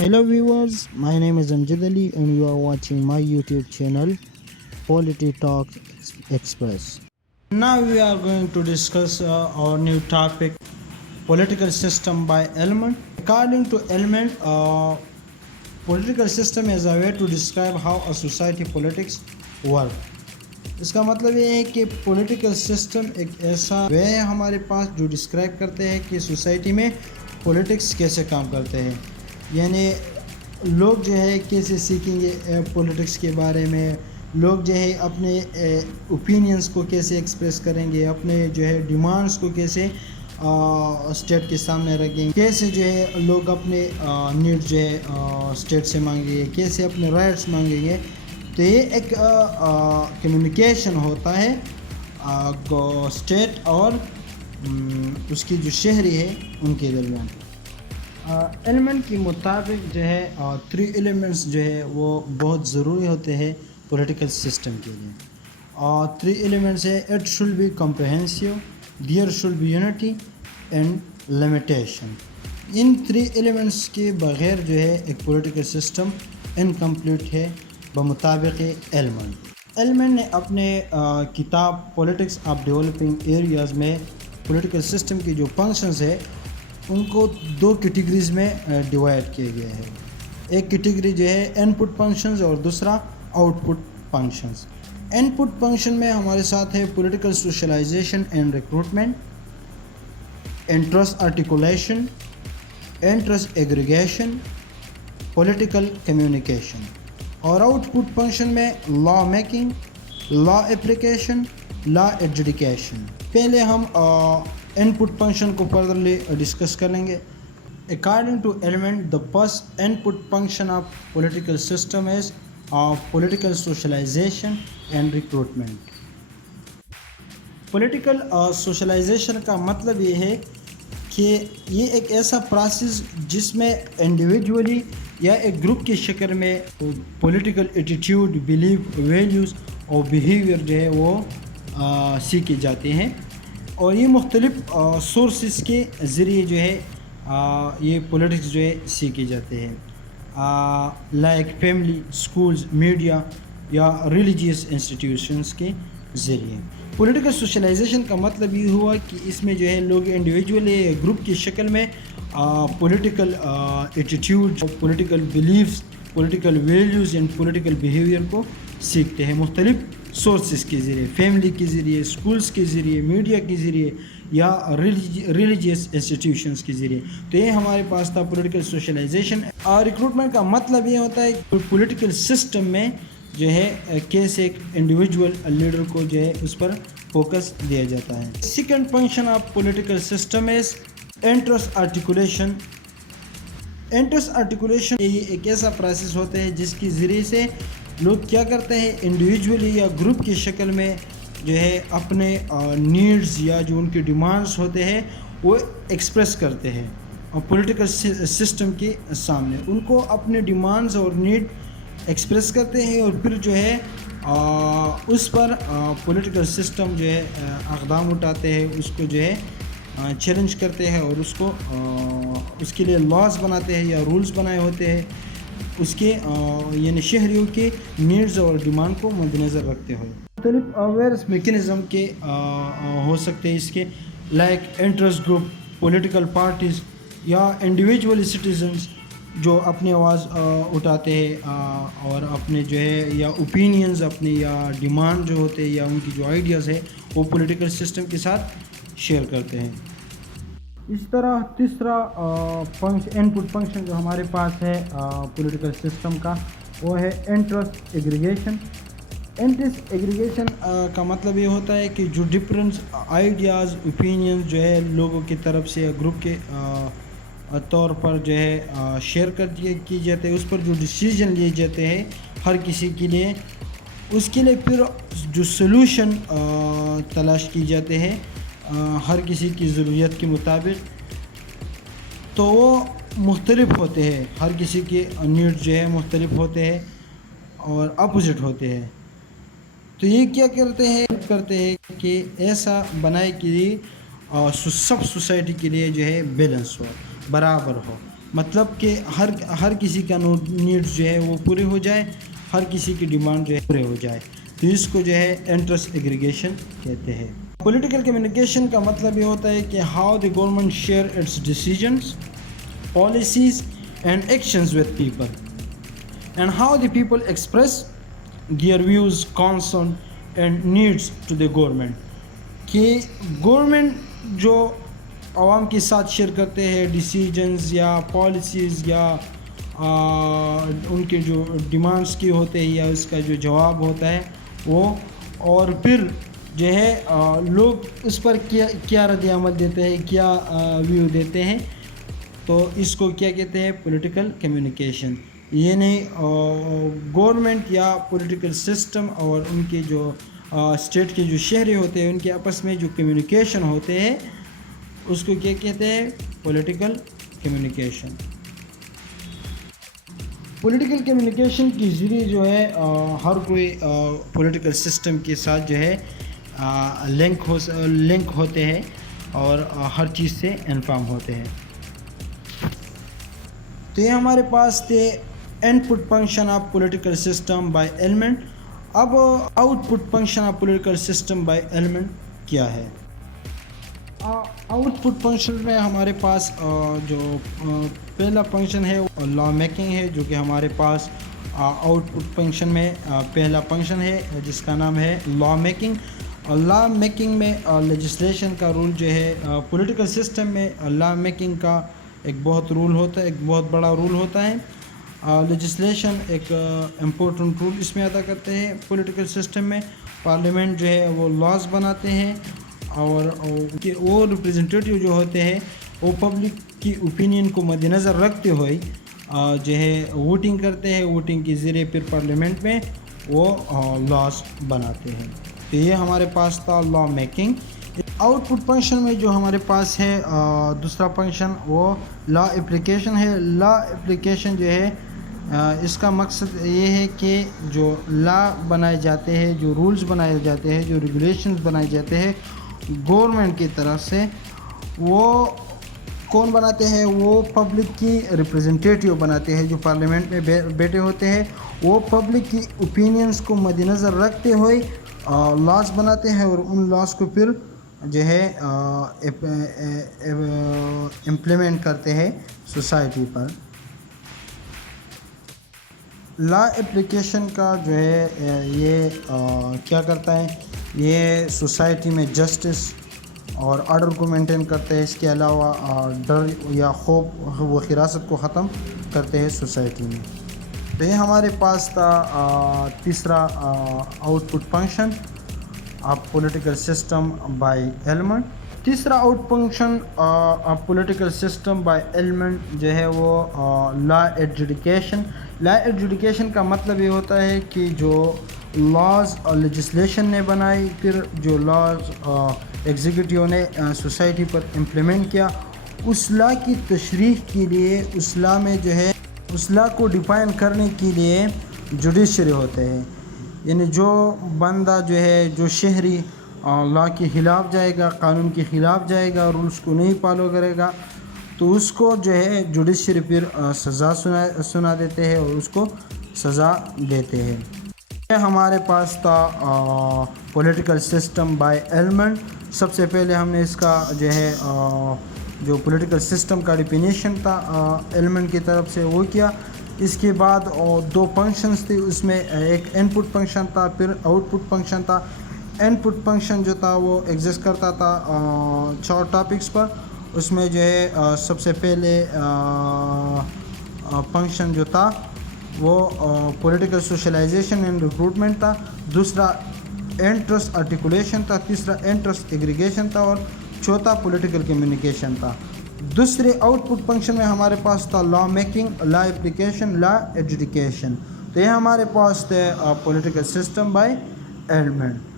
Hello viewers, my name is Amjad Ali and you are watching my YouTube channel Polity Talk Express. Now we are going to discuss our new topic, political system by Element. According to Element, political system is a way to describe how a society politics work. اس کا مطلب یہ ہے کہ political system ایک ایسا وے ہے ہمارے پاس جو ڈسکرائب کرتے ہیں کہ سوسائٹی میں پولیٹکس کیسے کام کرتے ہیں. یعنی لوگ جو ہے کیسے سیکھیں گے پولیٹکس کے بارے میں، لوگ جو ہے اپنے اوپینینس کو کیسے ایکسپریس کریں گے، اپنے جو ہے ڈیمانڈس کو کیسے اسٹیٹ کے سامنے رکھیں گے، کیسے جو ہے لوگ اپنے نیڈ جو ہے اسٹیٹ سے مانگیں گے، کیسے اپنے رائٹس مانگیں گے. تو یہ ایک کمیونیکیشن ہوتا ہے اسٹیٹ اور اس کی جو شہری ہے ان کے درمیان. ایلیمنٹ کے مطابق جو ہے 3 ایلیمنٹس جو ہے وہ بہت ضروری ہوتے ہیں پولیٹیکل سسٹم کے لیے. 3 ایلیمنٹس ہے: it should be comprehensive, there should be unity and limitation. ان 3 ایلیمنٹس کے بغیر جو ہے ایک پولیٹیکل سسٹم انکمپلیٹ ہے بمطابق ایلیمنٹ. ایلیمنٹ نے اپنے کتاب پولیٹکس آف ڈیولپنگ ایریاز میں پولیٹیکل سسٹم کی جو فنکشنز ہے ان کو 2 کیٹیگریز میں ڈیوائڈ کیا گیا ہے. ایک کیٹیگری جو ہے ان پٹ فنکشنز اور دوسرا output functions. Input function میں ہمارے ساتھ ہے political socialization and recruitment, interest articulation, interest aggregation, political communication. اور آؤٹ پٹ فنکشن میں law making, law application, law adjudication. پہلے ہم ان پٹ فنکشن کو فردرلی ڈسکس کریں گے. According to element, the first input function of political system is political socialization and recruitment. Political socialization کا مطلب یہ ہے کہ یہ ایک ایسا پروسیس جس میں انڈیویجولی یا ایک گروپ کی شکل میں پولیٹیکل ایٹیٹیوڈ، بیلیف، ویلیوز اور بیہیویئر جو ہے وہ سیکھے جاتے ہیں. اور یہ مختلف سورسز کے ذریعے جو ہے یہ پولیٹکس جو ہے سیکھے جاتے ہیں، لائک فیملی، اسکولز، میڈیا یا ریلیجیس انسٹیٹیوشنس کے ذریعے. پولیٹیکل سوشلائزیشن کا مطلب یہ ہوا کہ اس میں جو ہے لوگ انڈیویجولی گروپ کی شکل میں political attitude, political beliefs, political values and political behaviour کو سیکھتے ہیں مختلف سورسز کے ذریعے، فیملی کے ذریعے، اسکولز کے ذریعے، میڈیا کے ذریعے یا ریلیجیس انسٹیٹیوشنس کے ذریعے. تو یہ ہمارے پاس تھا پولیٹیکل سوشلائزیشن. اور ریکروٹمنٹ کا مطلب یہ ہوتا ہے کہ پولیٹیکل سسٹم میں جو ہے کیسے ایک انڈیویجول لیڈر کو جو ہے اس پر فوکس دیا جاتا ہے. Second function of political system is interest articulation. Interest articulation یہ ایک ایسا پروسیس ہوتا ہے جس کے ذریعے سے لوگ کیا کرتے ہیں، انڈیویجولی یا گروپ کی شکل میں جو ہے اپنے نیڈز یا جو ان کے ڈیمانڈس ہوتے ہیں وہ ایکسپریس کرتے ہیں اور پولیٹیکل سسٹم کے سامنے ان کو اپنے ڈیمانڈز اور نیڈ ایکسپریس کرتے ہیں. اور پھر جو ہے اس پر پولیٹیکل سسٹم جو ہے اقدام اٹھاتے ہیں، اس کو جو ہے چیلنج کرتے ہیں اور اس کو اس کے لیے لاز بناتے ہیں یا رولز بنائے ہوتے ہیں اس کے یعنی شہریوں کے نیڈز اور ڈیمانڈ کو مد نظر رکھتے ہوئے. مختلف اویئرنس میکنزم کے ہو سکتے ہیں اس کے، like interest group, political parties یا انڈیویجول سٹیزنز جو اپنی آواز اٹھاتے ہیں اور اپنے جو ہے یا اوپینینز اپنے یا ڈیمانڈ جو ہوتے ہیں یا ان کی جو آئیڈیاز ہے وہ پولیٹیکل سسٹم کے ساتھ شیئر کرتے ہیں. اس طرح تیسرا ان پٹ فنکشن جو ہمارے پاس ہے پولیٹیکل سسٹم کا وہ ہے انٹرسٹ ایگریگیشن. انٹرسٹ ایگریگیشن کا مطلب یہ ہوتا ہے کہ جو ڈفرینٹ آئیڈیاز، اوپینینز جو ہے لوگوں کی طرف سے یا گروپ کے طور پر جو ہے شیئر کی جاتے ہیں، اس پر جو ڈیسیجن لیے جاتے ہیں ہر کسی کے لیے، اس کے لیے پھر جو سلوشن تلاش کی جاتے ہیں ہر کسی کی ضروریت کے مطابق، تو وہ مختلف ہوتے ہیں. ہر کسی کے نیڈ جو ہے مختلف ہوتے ہیں اور اپوزٹ ہوتے ہیں. تو یہ کیا کرتے ہیں کہ ایسا بنائے کہ سب سوسائٹی کے لیے جو ہے بیلنس ہو، برابر ہو. مطلب کہ ہر کسی کا نیڈز جو ہے وہ پورے ہو جائے، ہر کسی کی ڈیمانڈ جو ہے پورے ہو جائے، تو اس کو جو ہے انٹرسٹ ایگریگیشن کہتے ہیں۔ پولیٹیکل کمیونیکیشن کا مطلب یہ ہوتا ہے کہ how the government share its decisions, policies and actions with people, and how the people express their views, concern and needs to the government, کہ گورنمنٹ جو عوام کے ساتھ شیئر کرتے ہیں ڈیسیجنز یا پالیسیز یا ان کے جو ڈیمانڈس کی ہوتے ہیں یا اس کا جو جواب ہوتا ہے وہ، اور پھر جو ہے لوگ اس پر کیا رد عمل دیتے ہیں، کیا ویو دیتے ہیں، تو اس کو کیا کہتے ہیں؟ Political communication. یعنی گورنمنٹ یا پولیٹیکل سسٹم اور ان کے جو اسٹیٹ کے جو شہری ہوتے ہیں ان کے آپس میں جو کمیونیکیشن ہوتے ہیں اس کو کیا کہتے ہیں؟ Political communication. پولیٹیکل کمیونیکیشن کے ذریعے جو ہے ہر کوئی پولیٹیکل سسٹم کے ساتھ جو ہے لنک ہوتے ہیں اور ہر چیز سے انفارم ہوتے ہیں۔ تو یہ ہمارے پاس تھے input function of political system by element. اب output function of political system by element کیا ہے؟ آؤٹ پٹ فنکشن میں ہمارے پاس جو پہلا فنکشن ہے لا میکنگ ہے، جو کہ ہمارے پاس آؤٹ پٹ فنکشن میں پہلا فنکشن ہے جس کا نام ہے لا میکنگ۔ لا میکنگ میں لیجسلیشن کا رول جو ہے پولیٹیکل سسٹم میں لا میکنگ کا ایک بہت رول ہوتا ہے، ایک بہت بڑا رول ہوتا ہے۔ لیجسلیشن ایک امپورٹنٹ رول اس میں ادا کرتے ہیں پولیٹیکل سسٹم میں۔ پارلیمنٹ جو ہے وہ لاز بناتے ہیں اور وہ ریپریزنٹیٹیو جو ہوتے ہیں وہ پبلک کی اوپینین کو مد نظر رکھتے ہوئے جو ہے ووٹنگ کرتے ہیں، ووٹنگ کے ذریعے پھر پارلیمنٹ میں وہ لاز بناتے ہیں۔ تو یہ ہمارے پاس تھا law making. Out put function میں جو ہمارے پاس ہے دوسرا فنکشن وہ لا اپلیکیشن ہے۔ لا اپلیکیشن جو ہے اس کا مقصد یہ ہے کہ جو لا بنائے جاتے ہیں، جو رولز بنائے جاتے ہیں، جو ریگولیشنز بنائے جاتے ہیں گورنمنٹ کی طرف سے، وہ کون بناتے ہیں؟ وہ پبلک کی ریپریزنٹیٹیو بناتے ہیں جو پارلیمنٹ میں بیٹھے ہوتے ہیں۔ وہ پبلک کی اوپینینز کو مد نظر رکھتے ہوئے لاز بناتے ہیں اور ان لاز کو پھر جو ہے امپلیمنٹ کرتے ہیں سوسائٹی پر۔ لا اپلیکیشن کا جو ہے یہ کیا کرتا ہے؟ یہ سوسائٹی میں جسٹس اور آرڈر کو مینٹین کرتے ہیں۔ اس کے علاوہ ڈر یا خوف و حراست کو ختم کرتے ہیں سوسائٹی میں۔ تو یہ ہمارے پاس تھا تیسرا output function of political system by element. تیسرا out function of political system by element جو ہے وہ لا ایڈجوڈیکیشن۔ لا ایڈجوڈیکیشن کا مطلب یہ ہوتا ہے کہ جو لاز اور لیجسلیشن نے بنائی، پھر جو لاز ایگزیکٹیو نے سوسائٹی پر امپلیمنٹ کیا، اس لا کی تشریح کے لیے، اس لا میں جو ہے اس لا کو ڈیفائن کرنے کے لیے جوڈیشری ہوتے ہیں۔ یعنی جو بندہ جو ہے، جو شہری لا کے خلاف جائے گا، قانون کے خلاف جائے گا، رولز کو نہیں فالو کرے گا، تو اس کو جو ہے جوڈیشری پھر سزا سنا دیتے ہیں اور اس کو سزا دیتے ہیں۔ ہمارے پاس تھا پولیٹیکل سسٹم بائی ایلیمنٹ۔ سب سے پہلے ہم نے اس کا جو ہے جو پولیٹیکل سسٹم کا ڈیفینیشن تھا ایلیمنٹ کی طرف سے وہ کیا۔ اس کے بعد دو فنکشنز تھے، اس میں ایک ان پٹ فنکشن تھا، پھر آؤٹ پٹ فنکشن تھا۔ ان پٹ فنکشن جو تھا وہ ایگزسٹ کرتا تھا 4 ٹاپکس پر۔ اس میں جو ہے سب سے پہلے فنکشن جو تھا وہ پولیٹیکل سوشلائزیشن اینڈ ریکروٹمنٹ تھا، دوسرا انٹرسٹ آرٹیکولیشن تھا، تیسرا انٹرسٹ ایگریگیشن تھا اور چوتھا پولیٹیکل کمیونیکیشن تھا۔ دوسرے آؤٹ پٹ فنکشن میں ہمارے پاس تھا لا making, law application, law adjudication. تو یہ ہمارے پاس تھے پولیٹیکل سسٹم بائی ایلیمنٹ۔